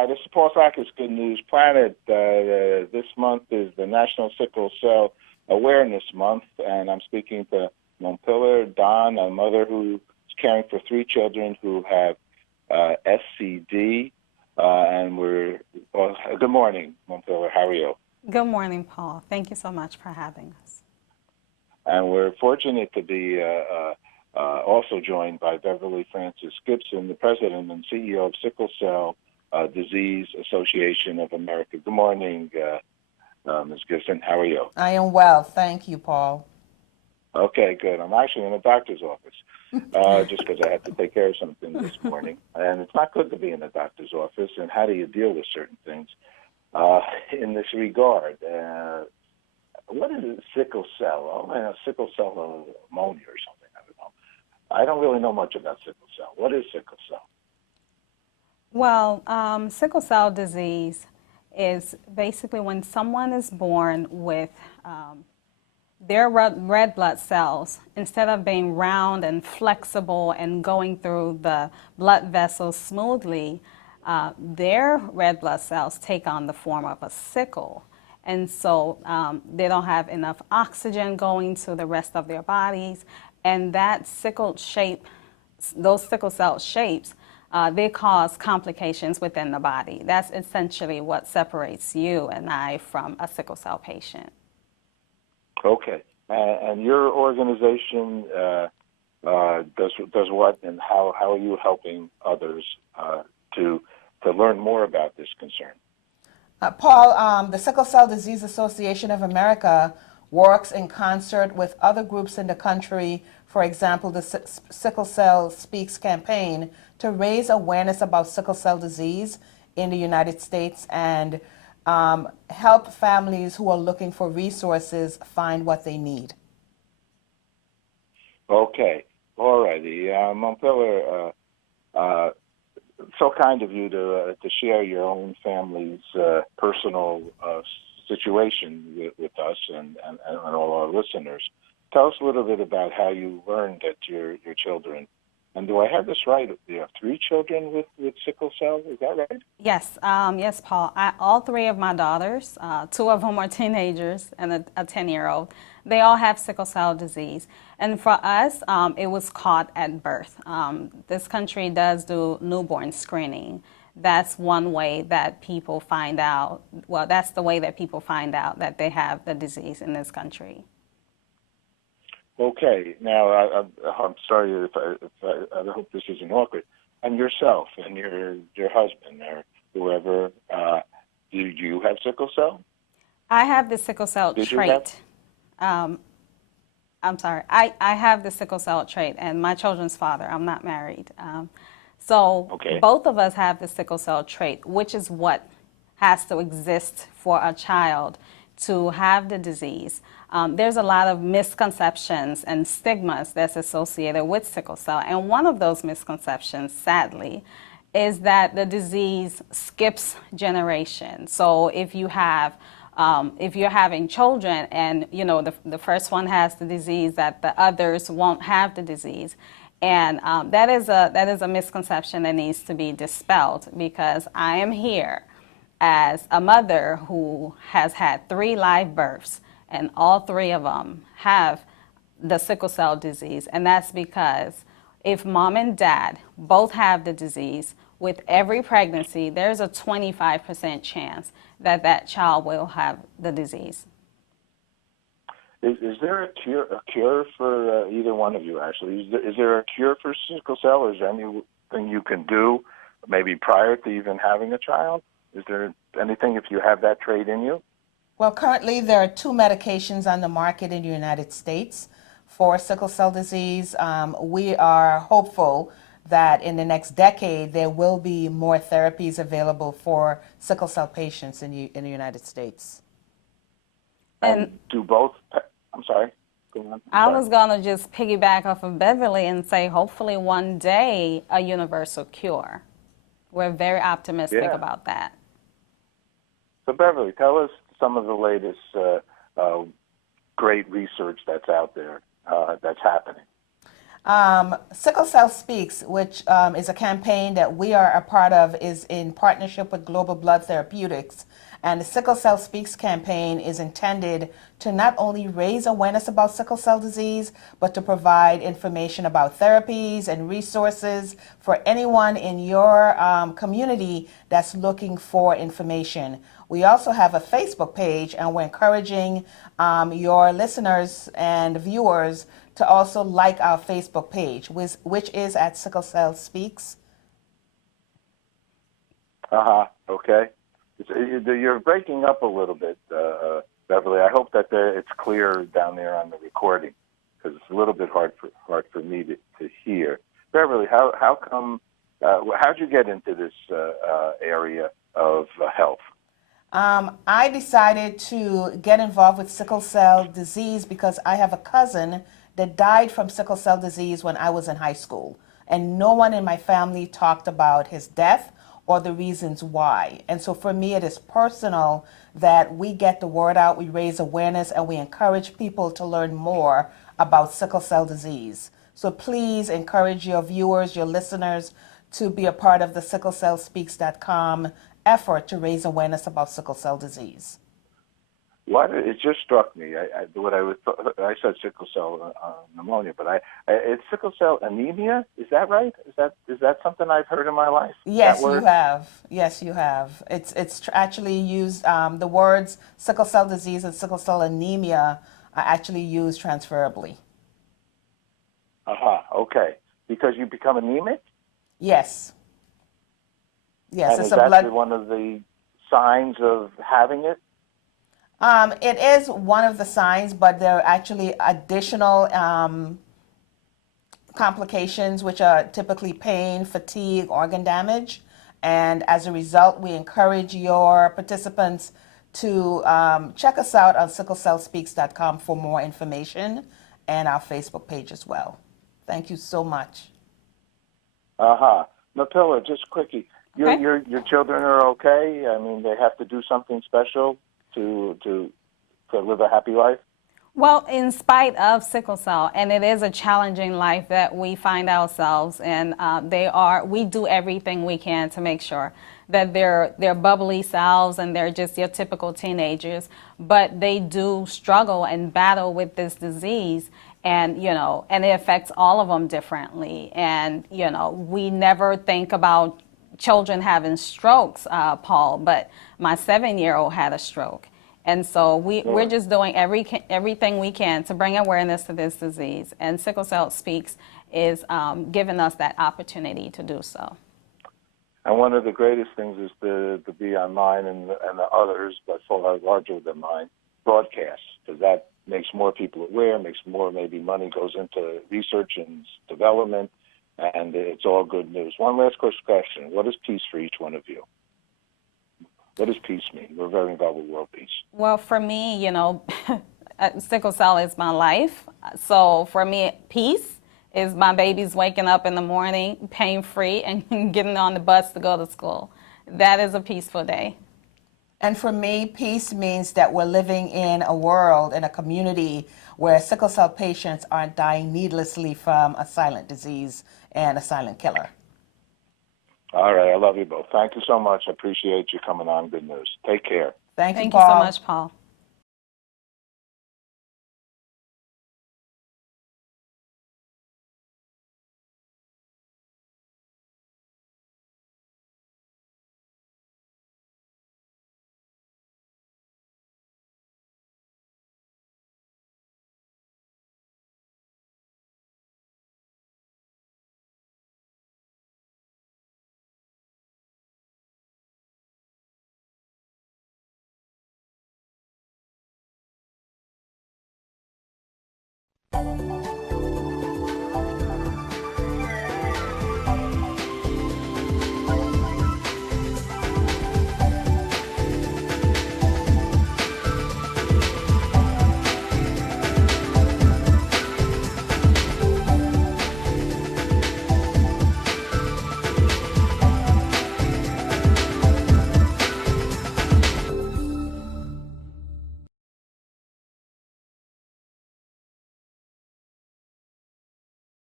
Hi, this is Paul Sackett, Good News Planet. This month is the National Sickle Cell Awareness Month, and I'm speaking to Montpiller Don, a mother who's caring for 3 children who have SCD. Good morning, Montpiller. How are you? Good morning, Paul. Thank you so much for having us. And we're fortunate to be also joined by Beverly Francis-Gibson, the president and CEO of Sickle Cell Disease Association of America. Good morning, Ms. Gibson. How are you? I am well. Thank you, Paul. Okay, good. I'm actually in a doctor's office just because I had to take care of something this morning. And it's not good to be in a doctor's office. And how do you deal with certain things in this regard? What is it, sickle cell? Oh, man, sickle cell pneumonia or something. I don't know. I don't really know much about sickle cell. What is sickle cell? Well, sickle cell disease is basically when someone is born with their red blood cells, instead of being round and flexible and going through the blood vessels smoothly, their red blood cells take on the form of a sickle. And so they don't have enough oxygen going to the rest of their bodies. And that sickle shape, those sickle cell shapes, they cause complications within the body. That's essentially what separates you and I from a sickle cell patient. Okay. And your organization does what, and how are you helping others to learn more about this concern? Paul, the Sickle Cell Disease Association of America works in concert with other groups in the country, for example, the Sickle Cell Speaks campaign, to raise awareness about sickle cell disease in the United States and help families who are looking for resources find what they need. Okay. All righty. Montpiller, so kind of you to share your own family's personal situation with us and all our listeners. Tell us a little bit about how you learned that your children, and do I have this right? You have 3 children with sickle cell, is that right? Yes, yes, Paul. All 3 of my daughters, 2 of them are teenagers and a 10-year-old, they all have sickle cell disease. And for us, it was caught at birth. This country does do newborn screening. That's one way that people find out, well, that's the way that people find out that they have the disease in this country. Okay. Now, I'm sorry if I hope this isn't awkward. And yourself and your husband or whoever, do you have sickle cell? I have the sickle cell trait. I'm sorry. I have the sickle cell trait, and my children's father. I'm not married. Okay. Both of us have the sickle cell trait, which is what has to exist for a child to have the disease. There's a lot of misconceptions and stigmas that's associated with sickle cell. And one of those misconceptions, sadly, is that the disease skips generation. So if you have if you're having children and the first one has the disease, that the others won't have the disease. And that is a misconception that needs to be dispelled, because I am here as a mother who has had 3 live births, and all 3 of them have the sickle cell disease. And that's because if mom and dad both have the disease, with every pregnancy, there's a 25% chance that that child will have the disease. Is there a cure for either one of you, actually? Is there a cure for sickle cell, or is there anything you can do maybe prior to even having a child? Is there anything if you have that trait in you? Well, currently there are 2 medications on the market in the United States for sickle cell disease. We are hopeful that in the next decade there will be more therapies available for sickle cell patients in the United States. And do both? I'm sorry. Go on. I was going to just piggyback off of Beverly and say hopefully one day a universal cure. We're very optimistic about that. So Beverly, tell us some of the latest great research that's out there that's happening. Sickle Cell Speaks, which is a campaign that we are a part of, is in partnership with Global Blood Therapeutics. And the Sickle Cell Speaks campaign is intended to not only raise awareness about sickle cell disease, but to provide information about therapies and resources for anyone in your community that's looking for information. We also have a Facebook page, and we're encouraging your listeners and viewers to also like our Facebook page, which is at Sickle Cell Speaks. Okay. You're breaking up a little bit, Beverly. I hope that it's clear down there on the recording, because it's a little bit hard for me to hear. Beverly, how come? How'd you get into this area of health? I decided to get involved with sickle cell disease because I have a cousin that died from sickle cell disease when I was in high school, and no one in my family talked about his death or the reasons why. And so for me, it is personal that we get the word out, we raise awareness, and we encourage people to learn more about sickle cell disease. So please encourage your viewers, your listeners, to be a part of the sicklecellspeaks.com effort to raise awareness about sickle cell disease. It just struck me. I said sickle cell pneumonia, but it's sickle cell anemia. Is that right? Is that something I've heard in my life? Yes, you have. Yes, you have. It's actually used. The words sickle cell disease and sickle cell anemia are actually used transferably. Okay. Because you become anemic. Yes. Yes, and it's is a that blood. one of the signs of having it? It is one of the signs, but there are actually additional complications, which are typically pain, fatigue, organ damage. And as a result, we encourage your participants to check us out on sicklecellspeaks.com for more information, and our Facebook page as well. Thank you so much. Napilla, just quickie. Your children are okay? I mean, they have to do something special to live a happy life? Well, in spite of sickle cell, and it is a challenging life that we find ourselves in, we do everything we can to make sure that they're bubbly selves and they're just your typical teenagers, but they do struggle and battle with this disease, and and it affects all of them differently. And we never think about children having strokes, Paul, but my 7-year-old had a stroke. And so we're just doing everything we can to bring awareness to this disease. And Sickle Cell Speaks is giving us that opportunity to do so. And one of the greatest things is to be on mine and the others, but far larger than mine, broadcasts, because that makes more people aware, makes more maybe money goes into research and development, and it's all good news. One last question. What is peace for each one of you? What does peace mean? We're very involved with world peace. Well, for me, sickle cell is my life. So for me, peace is my babies waking up in the morning pain-free and getting on the bus to go to school. That is a peaceful day. And for me, peace means that we're living in a world, in a community where sickle cell patients aren't dying needlessly from a silent disease and a silent killer. All right. I love you both. Thank you so much. I appreciate you coming on. Good news. Take care. Thank you, Thank Paul. you so much, Paul.